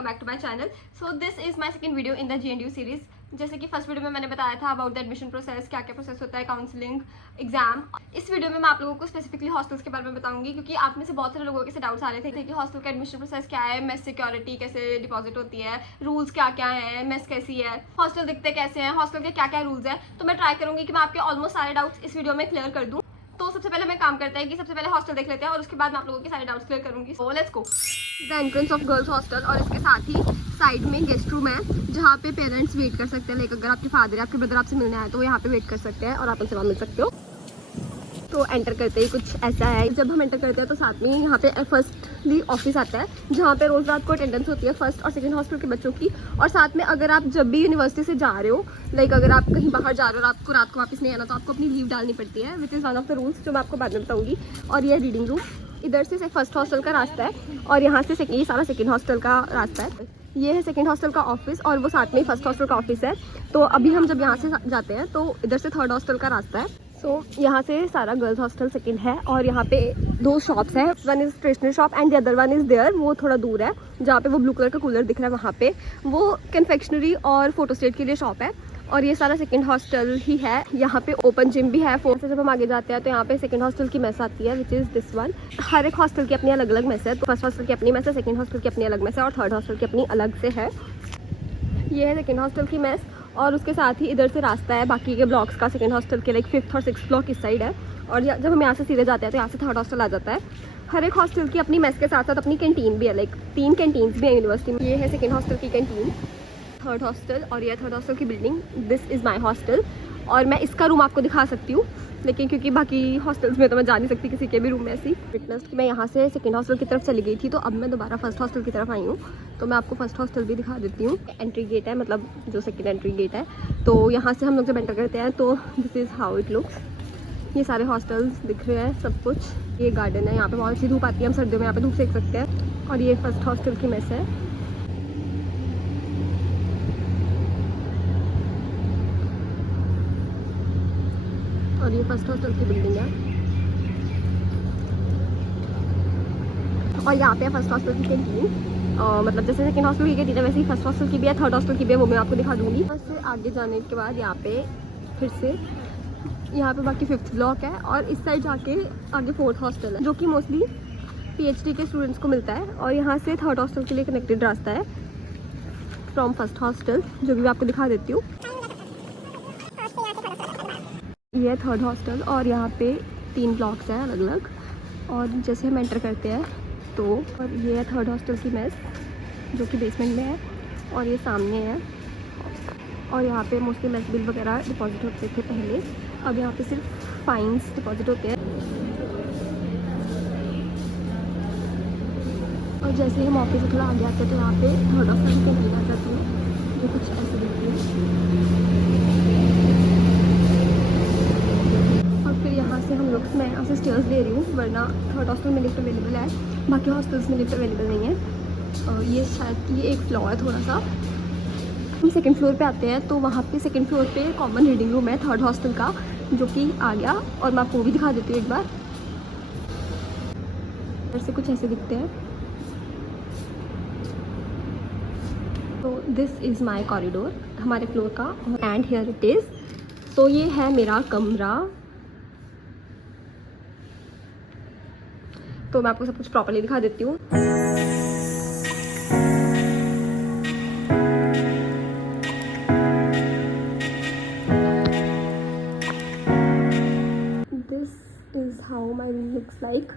Welcome back to my channel. So this is my second video in the GNDU series. जैसे कि first video में मैंने बताया था अबाउट द एडमिशन प्रोसेस, क्या क्या प्रोसेस होता है, काउंसलिंग, एग्जाम। इस वीडियो में मैं आप लोगों को स्पेसिफिकली हॉस्टल्स के बारे में बताऊंगी, क्योंकि आप में से बहुत सारे लोगों के डाउट्स आ रहे थे कि हॉस्टल का एडमिशन प्रोसेस क्या है, मेस सिक्योरिटी कैसे डिपॉजिट होती है, रूल्स क्या क्या है, मेस कैसी है, हॉस्टल दिखते कैसे हैं, हॉस्टल के क्या क्या रूल्स है। तो मैं ट्राई करूंगी कि मैं आपके ऑलमोस्ट सारे डाउट्स इस वीडियो में क्लियर कर दूँ। तो सबसे पहले मैं काम करता है कि सबसे पहले हॉस्टल देख लेते हैं और उसके बाद मैं आप लोगों के सारे डाउट्स क्लियर करूंगी। So let's go. The entrance of girls hostel, और इसके साथ ही साइड में गेस्ट रूम है जहाँ पे पेरेंट्स वेट कर सकते हैं। लाइक अगर आपके फादर या आपके ब्रदर आपसे मिलने आए तो वो यहाँ पे वेट कर सकते हैं और आप उनसे वहाँ मिल सकते हो। तो एंटर करते ही कुछ ऐसा है। जब हम एंटर करते हैं तो साथ में यहाँ पे फर्स्टली ऑफिस आता है जहाँ पे रोज रात को अटेंडेंस होती है फर्स्ट और सेकंड हॉस्टल के बच्चों की। और साथ में अगर आप जब भी यूनिवर्सिटी से जा रहे हो, लाइक अगर आप कहीं बाहर जा रहे हो और आपको रात को वापस नहीं आना, तो आपको अपनी लीव डालनी पड़ती है, which is one of the rules जो मैं आपको बाद में बताऊँगी। और ये रीडिंग रूम, इधर से फर्स्ट हॉस्टल का रास्ता है और यहाँ से ये सारा सेकेंड हॉस्टल का रास्ता है। ये है सेकेंड हॉस्टल का ऑफिस और वो साथ में फर्स्ट हॉस्टल का ऑफिस है। तो अभी हम जब यहाँ से जाते हैं तो इधर से थर्ड हॉस्टल का रास्ता है। सो यहाँ से सारा गर्ल्स हॉस्टल सेकंड है और यहाँ पे दो शॉप्स हैं। One is stationery shop and the other one is there, वो थोड़ा दूर है जहाँ पे वो ब्लू कलर का कूलर दिख रहा है, वहाँ पे वो कन्फेक्शनरी और फोटोस्टेट के लिए शॉप है। और ये सारा सेकंड हॉस्टल ही है। यहाँ पे ओपन जिम भी है। फोर्थ से जब हम आगे जाते हैं तो यहाँ पे सेकंड हॉस्टल की मेस आती है, विच इज़ दिस वन। हर एक हॉस्टल की अपनी अलग अलग मेस है। तो फर्स्ट हॉस्टल की अपनी मेस है, सेकंड हॉस्टल की अपनी अलग मेस है और थर्ड हॉस्टल की अपनी अलग से है। ये है सेकंड हॉस्टल की मेस और उसके साथ ही इधर से रास्ता है बाकी के ब्लॉक्स का। सेकंड हॉस्टल के लाइक 5th और 6th ब्लॉक इस साइड है। और जब हम यहाँ से सीधे जाते हैं तो यहाँ से थर्ड हॉस्टल आ जाता है। हर एक हॉस्टल की अपनी मेस के साथ साथ अपनी कैंटीन भी है, लाइक 3 कैंटीन्स भी है यूनिवर्सिटी में। ये है सेकंड हॉस्टल की कैंटीन, थर्ड हॉस्टल, और ये थर्ड हॉस्टल की building. This is my hostel और मैं इसका रूम आपको दिखा सकती हूँ, लेकिन क्योंकि बाकी हॉस्टल्स में तो मैं जा नहीं सकती किसी के भी रूम में ऐसी। विटनेस कि मैं यहाँ से सेकंड हॉस्टल की तरफ चली गई थी, तो अब मैं दोबारा फर्स्ट हॉस्टल की तरफ आई हूँ। तो मैं आपको फर्स्ट हॉस्टल भी दिखा देती हूँ। एंट्री गेट है, मतलब जो सेकंड एंट्री गेट है। तो यहाँ से हम लोग जब एंटर करते हैं तो this is how it looks. ये सारे हॉस्टल्स दिख रहे हैं सब कुछ। ये गार्डन है, यहाँ पे बहुत सी धूप आती है, हम सर्दियों में यहाँ पे धूप सेक सकते हैं। और ये फर्स्ट हॉस्टल की मेस है। और ये फर्स्ट हॉस्टल की बिल्डिंग है और यहाँ पे है फर्स्ट हॉस्टल की कैंटीन। मतलब जैसे सेकंड हॉस्टल की कैंटीन है वैसे ही फर्स्ट हॉस्टल की भी है, थर्ड हॉस्टल की भी है, वो मैं आपको दिखा दूँगी। यहाँ से आगे जाने के बाद यहाँ पे फिर से यहाँ पे बाकी 5th ब्लॉक है और इस साइड जाके आगे 4th हॉस्टल है, जो कि मोस्टली PhD के स्टूडेंट्स को मिलता है। और यहाँ से थर्ड हॉस्टल के लिए कनेक्टेड रास्ता है फ्रॉम फर्स्ट हॉस्टल, जो भी मैं आपको दिखा देती हूँ। ये है थर्ड हॉस्टल और यहाँ पे 3 ब्लॉक्स हैं अलग अलग। और जैसे हम एंटर करते हैं तो, और ये है थर्ड हॉस्टल की मेस जो कि बेसमेंट में है और ये सामने है। और यहाँ पे मोस्टली मेस बिल वगैरह डिपॉजिट होते थे पहले, अब यहाँ पे सिर्फ फाइन्स डिपॉजिट होते हैं। और जैसे ही हम ऑफिस से थोड़ा आगे आते हैं तो यहाँ पे थर्ड हॉस्टल की कैंटीन आ जाती है, जो कुछ ऐसे दिखती है। यहाँ से हम लोग, मैं यहाँ से स्टेयर्स ले रही हूँ, वरना थर्ड हॉस्टल में लिफ्ट अवेलेबल है, बाकी हॉस्टल्स में लिफ्ट अवेलेबल नहीं है। ये शायद ये एक फ्लोर है थोड़ा सा। हम सेकंड फ्लोर पे आते हैं तो वहाँ पे सेकंड फ्लोर पे कॉमन रीडिंग रूम है थर्ड हॉस्टल का, जो कि आ गया और मैं आपको वो भी दिखा देती हूँ एक बार। इधर से कुछ ऐसे दिखते हैं। तो दिस इज़ माई कॉरिडोर हमारे फ्लोर का, एंड हियर इट इज़। तो ये है मेरा कमरा। तो मैं आपको सब कुछ प्रॉपर्ली दिखा देती हूँ। This is how my room looks like.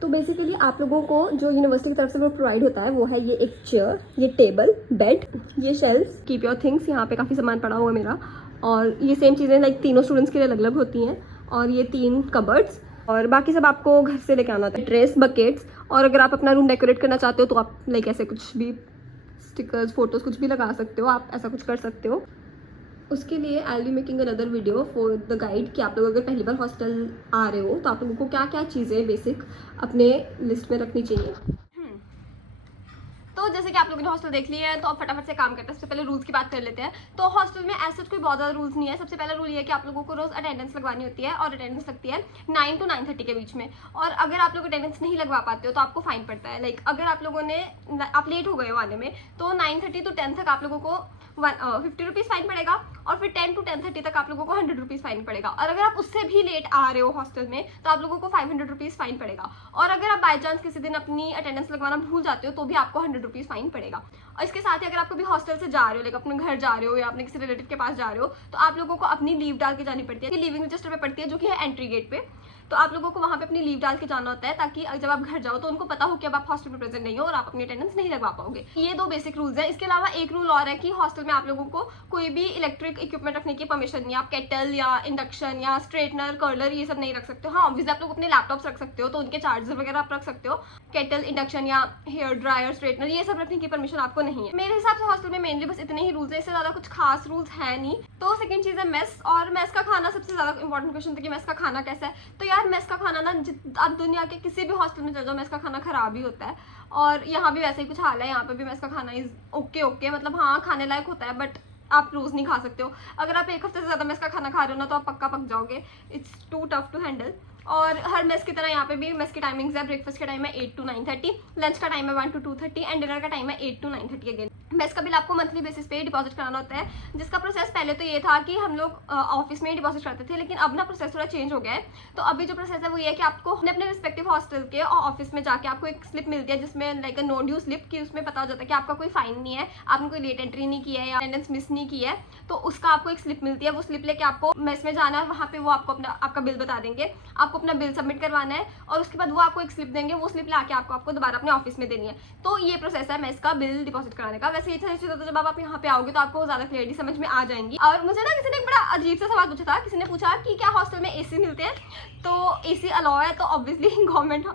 तो बेसिकली आप लोगों को जो यूनिवर्सिटी की तरफ से वो प्रोवाइड होता है वो है ये एक चेयर, ये टेबल, बेड, ये शेल्फ, कीप योर थिंग्स। यहाँ पे काफ़ी सामान पड़ा हुआ है मेरा। और ये सेम चीज़ें लाइक तीनों स्टूडेंट्स के लिए अलग अलग होती हैं। और ये 3 कबर्ड्स, और बाकी सब आपको घर से लेके आना होता है। ड्रेस, बकेट्स, और अगर आप अपना रूम डेकोरेट करना चाहते हो तो आप लाइक ऐसे कुछ भी स्टिकर्स, फोटोज़ कुछ भी लगा सकते हो, आप ऐसा कुछ कर सकते हो। उसके लिए I will be making another video for the guide कि आप लोग अगर पहली बार हॉस्टल आ रहे हो तो आप लोगों को क्या क्या चीज़ें बेसिक अपने लिस्ट में रखनी चाहिए। तो जैसे कि आप लोगों ने हॉस्टल देख लिया है, तो अब फटाफट से काम करते हैं। सबसे पहले रूल्स की बात कर लेते हैं। तो हॉस्टल में ऐसा कोई बहुत ज़्यादा रूल्स नहीं है। सबसे पहला रूल ये है कि आप लोगों को रोज़ अटेंडेंस लगवानी होती है, और अटेंडेंस लगती है 9 to 9:30 के बीच में। और अगर आप लोग अटेंडेंस नहीं लगवा पाते हो तो आपको फाइन पड़ता है। लाइक अगर आप लोगों ने आप लेट हो गए हो आने में, तो 9:30 to 10 तक आप लोगों को 50 रुपीज़ फाइन पड़ेगा, और फिर 10 to 10:30 तक आप लोगों को 100 रुपीज़ फाइन पड़ेगा। और अगर आप उससे भी लेट आ रहे हो हॉस्टल में, तो आप लोगों को 500 रुपीज़ फाइन पड़ेगा। और अगर आप बाई चांस किसी दिन अपनी अटेंडेंस लगवाना भूल जाते हो, तो भी आपको 100 रुपीज़ फाइन पड़ेगा। और इसके साथ ही अगर आप कभी हॉस्टल से जा रहे हो, लाइक अपने घर जा रहे हो या अपने किसी रिलेटिव के पास जा रहे हो, तो आप लोगों को अपनी लीव डाल के जानी पड़ती है। लीविंग रजिस्टर में पड़ती है, जो कि है एंट्री गेट पे। तो आप लोगों को वहाँ पे अपनी लीव डाल के जाना होता है, ताकि जब आप घर जाओ तो उनको पता हो कि अब आप हॉस्टल में प्रेजेंट नहीं हो और आप अपनी अटेंडेंस नहीं लगवा पाओगे। ये 2 बेसिक रूल्स हैं। इसके अलावा एक रूल और है कि हॉस्टल में आप लोगों को कोई भी इलेक्ट्रिक इक्विपमेंट रखने की परमिशन नहीं है। आप केटल या इंडक्शन या स्ट्रेटनर, कर्लर ये सब नहीं रख सकते हो। हाँ, ऑब्वियसली आप लोग अपने लैपटॉप्स रख सकते हो, तो उनके चार्जर वगैरह आप रख सकते हो। केटल, इंडक्शन या हेयर ड्रायर, स्ट्रेटनर ये सब रखने की परमिशन आपको नहीं है। मेरे हिसाब से हॉस्टल में मेनली बस इतने ही रूल्स है, इससे ज़्यादा कुछ खास रूल्स है नहीं। तो सेकंड चीज़ है मेस। और मेस का खाना सबसे ज़्यादा इंपॉर्टेंट क्वेश्चन था कि मेस का खाना कैसा है। तो यार मेस का खाना ना, आप दुनिया के किसी भी हॉस्टल में चल जाओ, मेस का खाना खराब ही होता है। और यहाँ भी वैसे ही कुछ हाल है। यहाँ पे भी मेस का खाना इज ओके, मतलब हाँ खाने लायक होता है, बट आप रोज़ नहीं खा सकते हो। अगर आप एक हफ्ते से ज़्यादा मेस का खाना खा रहे हो ना, तो आप पक्का पक जाओगे। It's too tough to handle. और हर मेस की तरह यहाँ पे भी मेस की टाइमिंग्स है। ब्रेकफास्ट का टाइम है 8 to 9:30, लंच का टाइम है 1 to 2:30 एंड डिनर का टाइम है 8 to 9:30 अगेन। मेस का बिल आपको मंथली बेसिस पे डिपॉजिट कराना होता है, जिसका प्रोसेस पहले तो ये था कि हम लोग ऑफिस में ही डिपॉजिट करते थे, लेकिन अब ना प्रोसेस थोड़ा चेंज हो गया है। तो अभी जो प्रोसेस है वो ये है कि आपको अपने रिस्पेक्टिव हॉस्टल के ऑफिस में जाके आपको एक स्लिप मिलती है, जिसमें like a no due slip, की उसमें पता हो जाता है कि आपका कोई फाइन नहीं है, आपने कोई लेट एंट्री नहीं की है या अटेंडेंस मिस नहीं की है, तो उसका आपको एक स्लिप मिलती है। वो स्लिप लेके आपको मेस में जाना है, वहाँ पे वो आपको आपका बिल बता देंगे, आपको अपना बिल सबमिट करवाना है, और उसके बाद वो आपको एक स्लिप देंगे। वो स्लिप लाके आपको दोबारा अपने ऑफिस में देनी है। तो ये प्रोसेस है मेस का बिल डिपॉजिट कराने का। वैसे ये सारी चीज़ें तो जब आप यहाँ पे आओगे तो आपको ज़्यादा क्लियरली समझ में आ जाएंगी। और मुझे ना किसी ने एक बड़ा अजीब सा सवाल पूछा था। किसी ने पूछा कि क्या हॉस्टल में एसी मिलते हैं। तो एसी अलाउ है, तो ऑब्वियसली गवर्नमेंट,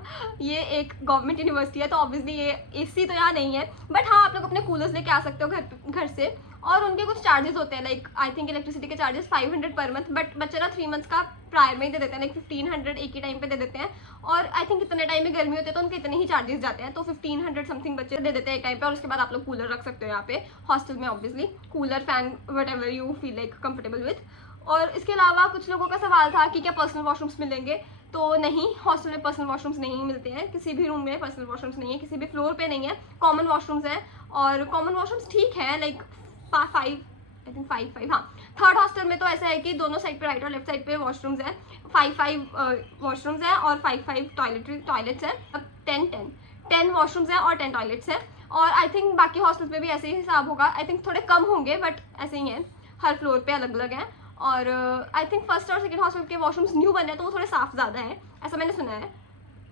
ये एक गवर्नमेंट यूनिवर्सिटी है, तो ऑब्वियसली ये एसी तो यहाँ नहीं है। बट हाँ, आप लोग अपने कूलर्स लेके आ सकते हो घर से। और उनके कुछ चार्जेस होते हैं, लाइक आई थिंक इलेक्ट्रिसिटी के चार्जेस 500 पर मंथ, बट बच्चे ना 3 मंथ्स का प्रायर में ही दे देते हैं, लाइक 1500 एक ही टाइम पे दे देते हैं। और आई थिंक इतने टाइम में गर्मी होती है तो उनके इतने ही चार्जेस जाते हैं, तो 1500 समथिंग बच्चे दे देते हैं एक टाइम पे। और उसके बाद आप लोग कूलर रख सकते हो यहाँ पे हॉस्टल में, obviously cooler, fan, what ever you feel like comfortable with. और इसके अलावा कुछ लोगों का सवाल था कि क्या पर्सनल वॉशरूम्स मिलेंगे। तो नहीं, हॉस्टल में पर्सनल वॉशरूम्स नहीं मिलते हैं। किसी भी रूम में पर्सनल वॉशरूम्स नहीं है, किसी भी फ्लोर पे नहीं है। कॉमन वॉशरूम्स हैं, और कॉमन वॉशरूम्स ठीक है, लाइक 5 हाँ। थर्ड हॉस्टल में तो ऐसा है कि दोनों साइड पे, राइट और लेफ्ट साइड पे वॉशरूम्स हैं। 5 वॉशरूम्स हैं और 5 टॉयलेट्स हैं। अब 10 वॉशरूम्स हैं और 10 टॉयलेट्स हैं। और आई थिंक बाकी हॉस्टल्स में भी ऐसे ही हिसाब होगा। आई थिंक थोड़े कम होंगे, बट ऐसे ही हैं, हर फ्लोर पे अलग अलग हैं। और आई थिंक फर्स्ट और सेकंड हॉस्टल के वॉशरूम्स न्यू बने हैं, तो वो थोड़े साफ ज़्यादा हैं, ऐसा मैंने सुना है।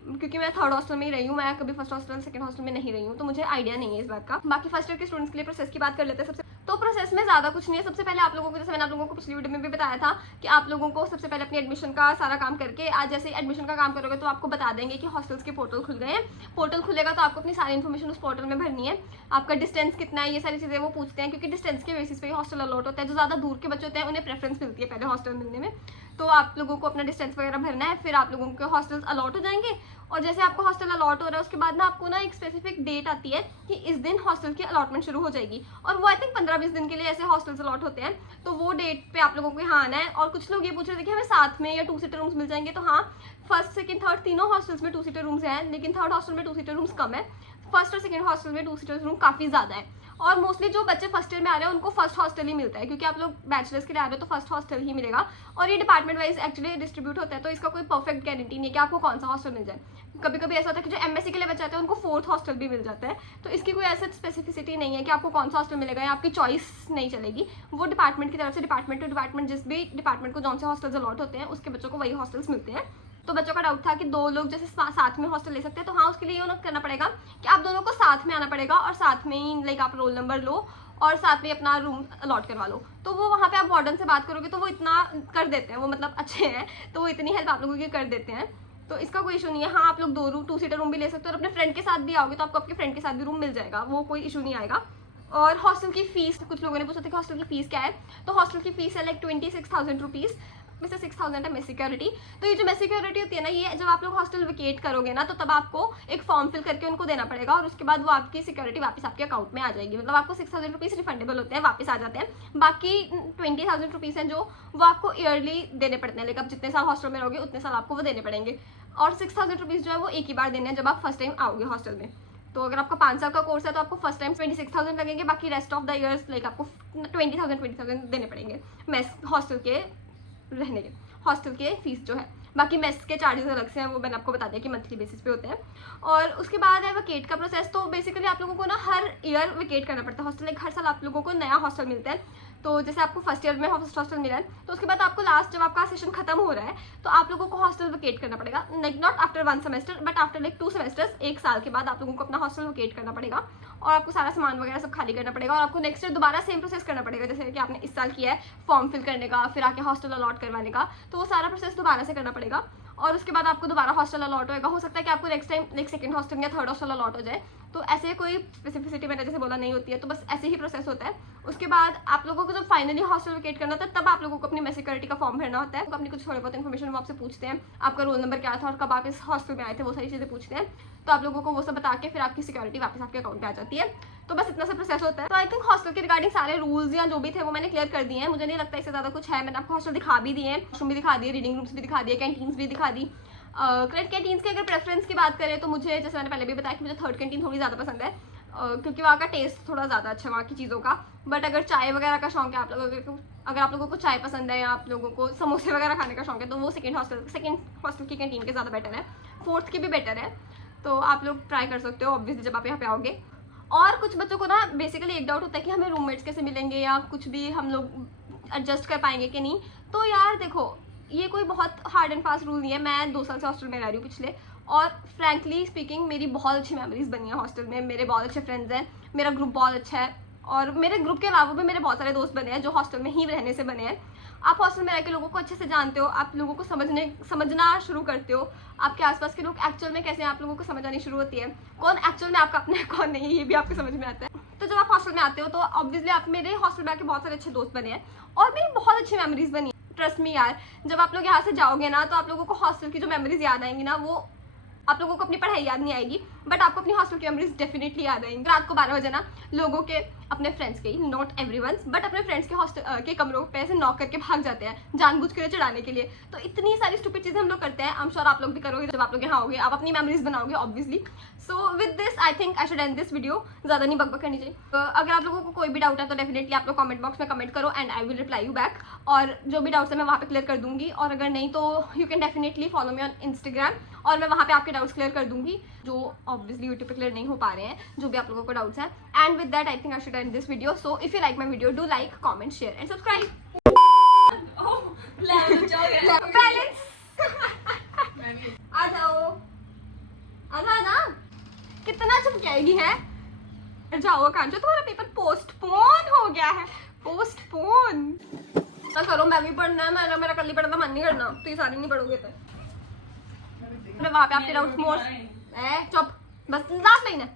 क्योंकि मैं थर्ड हॉस्टल में ही रही हूँ, मैं कभी फर्स्ट हॉस्टल सेकंड हॉस्टल में नहीं रही हूँ, तो मुझे आइडिया नहीं है इस बात का। बाकी फर्स्ट ईयर के स्टूडेंट्स के लिए प्रोसेस की बात कर लेते हैं। सबसे तो प्रोसेस में ज़्यादा कुछ नहीं है। सबसे पहले आप लोगों को, जैसे मैंने आप लोगों को पिछली वीडियो में भी बताया था कि आप लोगों को सबसे पहले अपनी एडमिशन का सारा काम करके, आज जैसे एडमिशन का काम करोगे तो आपको बता देंगे कि हॉस्टल्स के पोर्टल खुल गए हैं। पोर्टल खुलेगा तो आपको अपनी सारी इन्फॉर्मेशन उस पोर्टल में भरनी है। आपका डिस्टेंस कितना है, ये सारी चीज़ें वो पूछते हैं, क्योंकि डिस्टेंस के बेसिस पे हॉस्टल अलॉट होता है। जो ज़्यादा दूर के बच्चे होते हैं उन्हें प्रेफरेंस मिलती है पहले हॉस्टल मिलने में। तो आप लोगों को अपना डिस्टेंस वगैरह भरना है, फिर आप लोगों के हॉस्टल्स अलॉट हो जाएंगे। और जैसे आपको हॉस्टल अलॉट हो रहा है, उसके बाद ना आपको ना एक स्पेसिफिक डेट आती है कि इस दिन हॉस्टल की अलॉटमेंट शुरू हो जाएगी। और वो आई थिंक 15-20 दिन के लिए ऐसे हॉस्टल्स अलॉट होते हैं। तो वो डेट पे आप लोगों को यहाँ आना है। और कुछ लोग ये पूछ रहे थे कि हमें साथ में या 2 सीटर रूम्स मिल जाएंगे। तो हाँ, फर्स्ट सेकंड थर्ड तीनों हॉस्टल्स में 2 सीटर रूम्स हैं, लेकिन थर्ड हॉस्टल में 2 सीटर रूम्स कम है। फर्स्ट और सेकंड हॉस्टल में 2 सीटर रूम काफ़ी ज़्यादा है। और मोस्टली जो बच्चे फर्स्ट ईयर में आ रहे हैं उनको फर्स्ट हॉस्टल ही मिलता है, क्योंकि आप लोग बैचलर्स के लिए आ रहे हो तो फर्स्ट हॉस्टल ही मिलेगा। और ये डिपार्टमेंट वाइज एक्चुअली डिस्ट्रीब्यूट होता है, तो इसका कोई परफेक्ट गारंटी नहीं है कि आपको कौन सा हॉस्टल मिल जाए। कभी कभी ऐसा होता है कि जो एमएससी के लिए बच्चे आते हैं उनको 4th हॉस्टल भी मिल जाता है। तो इसकी कोई ऐसा स्पेसिफिसिटी नहीं है कि आपको कौन सा हॉस्टल मिलेगा या आपकी चॉइस नहीं चलेगी। वो डिपार्टमेंट की तरफ से, डिपार्टमेंट टू डिपार्टमेंट, जिस भी डिपार्टमेंट को जौन से हॉस्टल्स अलॉट होते हैं उसके बच्चों को वही हॉस्टल्स मिलते हैं। तो बच्चों का डाउट था कि 2 लोग जैसे साथ में हॉस्टल ले सकते हैं। तो हाँ, उसके लिए ये करना पड़ेगा कि आप दोनों को साथ में आना पड़ेगा, और साथ में ही लाइक आप रोल नंबर लो और साथ में अपना रूम अलॉट करवा लो। तो वो वहाँ पे आप वार्डन से बात करोगे तो वो इतना कर देते हैं, वो मतलब अच्छे हैं, तो वो इतनी हेल्प आप लोगों की कर देते हैं। तो इसका कोई इशू नहीं है। हाँ, आप लोग 2 सीटर रूम भी ले सकते हो, और अपने फ्रेंड के साथ भी आओगे तो आपको आपके फ्रेंड के साथ भी रूम मिल जाएगा, वो कोई इशू नहीं आएगा। और हॉस्टल की फीस, कुछ लोगों ने पूछा था कि हॉस्टल की फीस क्या है। तो हॉस्टल की फीस है लाइक 26,000 रुपीज़ में से 6000 है मेस सिक्योरिटी। तो ये जो मेस सिक्योरिटी होती है ना, ये जब आप लोग हॉस्टल वेकेट करोगे ना, तो तब आपको एक फॉर्म फिल करके उनको देना पड़ेगा और उसके बाद वो आपकी सिक्योरिटी वापस आपके अकाउंट में आ जाएगी। मतलब आपको 6000 रुपीज़ रिफंडेबल होते हैं, वापस आ जाते हैं। बाकी 20,000 रुपीज़ हैं जो वो आपको ईयरली देने पड़ते हैं, लेकिन आप जितने साल हॉस्टल में रहोगे उतने साल आपको वो देने पड़ेंगे। और 6000 रुपीज़ जो है वो एक ही बार देने हैं जब आप फर्स्ट टाइम आओगे हॉस्टल में। तो अगर आपका 5 साल का कोर्स है तो आपको फर्स्ट टाइम 26,000 लगेंगे, बाकी rest of the years like आपको 20,000 देने पड़ेंगे मेस हॉस्टल के रहने के, हॉस्टल के फीस जो है। बाकी मेस के चार्जेस अलग से हैं, वो मैंने आपको बता दिया कि मंथली बेसिस पे होते हैं। और उसके बाद है वेकेट का प्रोसेस। तो बेसिकली आप लोगों को ना हर ईयर वेकेट करना पड़ता है हॉस्टल, लाइक हर साल आप लोगों को नया हॉस्टल मिलता है। तो जैसे आपको फर्स्ट ईयर में हॉस्टल मिला है, तो उसके बाद आपको लास्ट जब आपका सेशन खत्म हो रहा है तो आप लोगों को हॉस्टल वेकेट करना पड़ेगा, like not after 1 semester but after like 2 semesters, 1 साल के बाद आप लोगों को अपना हॉस्टल वेकेट करना पड़ेगा और आपको सारा सामान वगैरह सब खाली करना पड़ेगा और आपको नेक्स्ट ईयर दोबारा सेम प्रोसेस करना पड़ेगा जैसे कि आपने इस साल किया है, फॉर्म फिल करने का, फिर आके हॉस्टल अलॉट करवाने का। तो वो सारा प्रोसेस दोबारा से करना पड़ेगा और उसके बाद आपको दोबारा हॉस्टल अलॉट होएगा। हो सकता है कि आपको next time like second hostel या थर्ड हॉस्टल अलॉट हो जाए। तो ऐसे कोई स्पेसिफिसिटी मैंने जैसे बोला नहीं होती है, तो बस ऐसे ही प्रोसेस होता है। उसके बाद आप लोगों को जब फाइनली हॉस्टल वेकेट करना होता है तब आप लोगों को अपनी मेस सिक्योरिटी का फॉर्म भरना होता है। अपनी कुछ थोड़ी बहुत इन्फॉर्मेशन वो आपसे पूछते हैं, आपका रोल नंबर क्या था और कब आप इस हॉस्टल में आए थे, वो सारी चीज़ें पूछते हैं। तो आप लोगों को वो सब बता के फिर आपकी सिक्योरिटी वापस आपके अकाउंट में आ जाती है। तो बस इतना सा प्रोसेस होता है। तो आई थिंक हॉस्टल के रिगार्डिंग सारे रूल्स या जो भी थे वो मैंने क्लियर कर दिए हैं। मुझे नहीं लगता इससे ज़्यादा कुछ है। मैंने आपको हॉस्टल दिखा भी दिए हैं, वॉशरूम भी दिखा दिए, रीडिंग रूम्स भी दिखा दिए, कैंटीन्स भी दिखा दी। करंट कैंटीन्स की अगर प्रेफरेंस की बात करें तो मुझे, जैसे मैंने पहले भी बताया कि मुझे थर्ड कैंटीन थोड़ी ज़्यादा पसंद है क्योंकि वहाँ का टेस्ट थोड़ा ज़्यादा अच्छा है वहाँ की चीज़ों का। बट अगर चाय वगैरह का शौक है आप लोगों को, अगर आप लोगों को चाय पसंद है या आप लोगों को समोसे वगैरह खाने का शौक है, तो वो सेकंड हॉस्टल की कैंटीन के ज़्यादा बेटर है, फोर्थ की भी बेटर है। तो आप लोग ट्राई कर सकते हो ऑब्वियसली जब आप यहाँ पे आओगे। और कुछ बच्चों को ना बेसिकली एक डाउट होता है कि हमें रूममेट्स कैसे मिलेंगे या कुछ भी हम लोग एडजस्ट कर पाएंगे कि नहीं। तो यार देखो, ये कोई बहुत हार्ड एंड फास्ट रूल नहीं है। मैं 2 साल से हॉस्टल में रह रही हूँ पिछले, और फ्रैंकली स्पीकिंग मेरी बहुत अच्छी मेमोरीज बनी है हॉस्टल में। मेरे बहुत अच्छे फ्रेंड्स हैं, मेरा ग्रुप बहुत अच्छा है और मेरे ग्रुप के अलावा भी मेरे बहुत सारे दोस्त बने हैं जो हॉस्टल में ही रहने से बने हैं। आप हॉस्टल में रह के लोगों को अच्छे से जानते हो, आप लोगों को समझना शुरू करते हो। आपके आसपास के लोग एक्चुअल में कैसे हैं आप लोगों को समझ आनी शुरू होती है। कौन एक्चुअल में आपका अपना है कौन नहीं है ये भी आपको समझ में आता है। तो जब आप हॉस्टल में आते हो तो ऑब्वियसली आप, मेरे हॉस्टल में आके बहुत सारे अच्छे दोस्त बने हैं और मेरी बहुत अच्छी मेमोरीज बनी। ट्रस्ट मी यार, जब आप लोग यहाँ से जाओगे ना तो आप लोगों को हॉस्टल की जो मेमोरीज याद आएंगी ना, वो आप लोगों को अपनी पढ़ाई याद नहीं आएगी बट आपको अपनी हॉस्टल की मेमोरीज डेफिनेटली याद आएंगी। रात को 12 बजे ना लोगों के, अपने फ्रेंड्स के, नॉट एवरीवन्स बट अपने फ्रेंड्स के हॉस्टल के कमरों पे ऐसे नॉक करके भाग जाते हैं जानबूझ के चढ़ाने के लिए। तो इतनी सारी स्टूपिड चीज़ें हम लोग करते हैं। आई एम श्योर आप लोग भी करोगे जब आप लोग यहाँ आओगे, आप अपनी मेमोरीज बनाओगे obviously. So with this I think I should end this video. ज़्यादा नहीं बकबक करनी चाहिए। अगर आप लोगों को कोई भी डाउट है तो डेफिनेटली आप लोग कमेंट बॉक्स में कमेंट करो and I will reply you back. और जो भी डाउट्स है मैं वहाँ पे क्लियर कर दूंगी, और अगर नहीं तो you can definitely follow me on Instagram और मैं वहाँ पे आपके डाउट्स क्लियर कर दूंगी जो ऑब्वियसली यूट्यूब पे क्लियर नहीं हो पा रहे हैं, जो भी आप लोगों को डाउट्स हैं। And with that I think I should end this video. So if you like my video do like, comment, share and subscribe. Balance आ जाओ, आधा ना कितना चमकाएगी है। जाओ कांचो, तुम्हारा पेपर पोस्टपोन हो गया है, पोस्टपोन ना करो। मैं भी पढ़ना है, मेरा कल ही पढ़ना मन नहीं करना, तो ये सारी नहीं पढ़ोगे तो मैं वहाँ पे आपके डाउट्स मोर चुप, बस लास्ट लाइन है।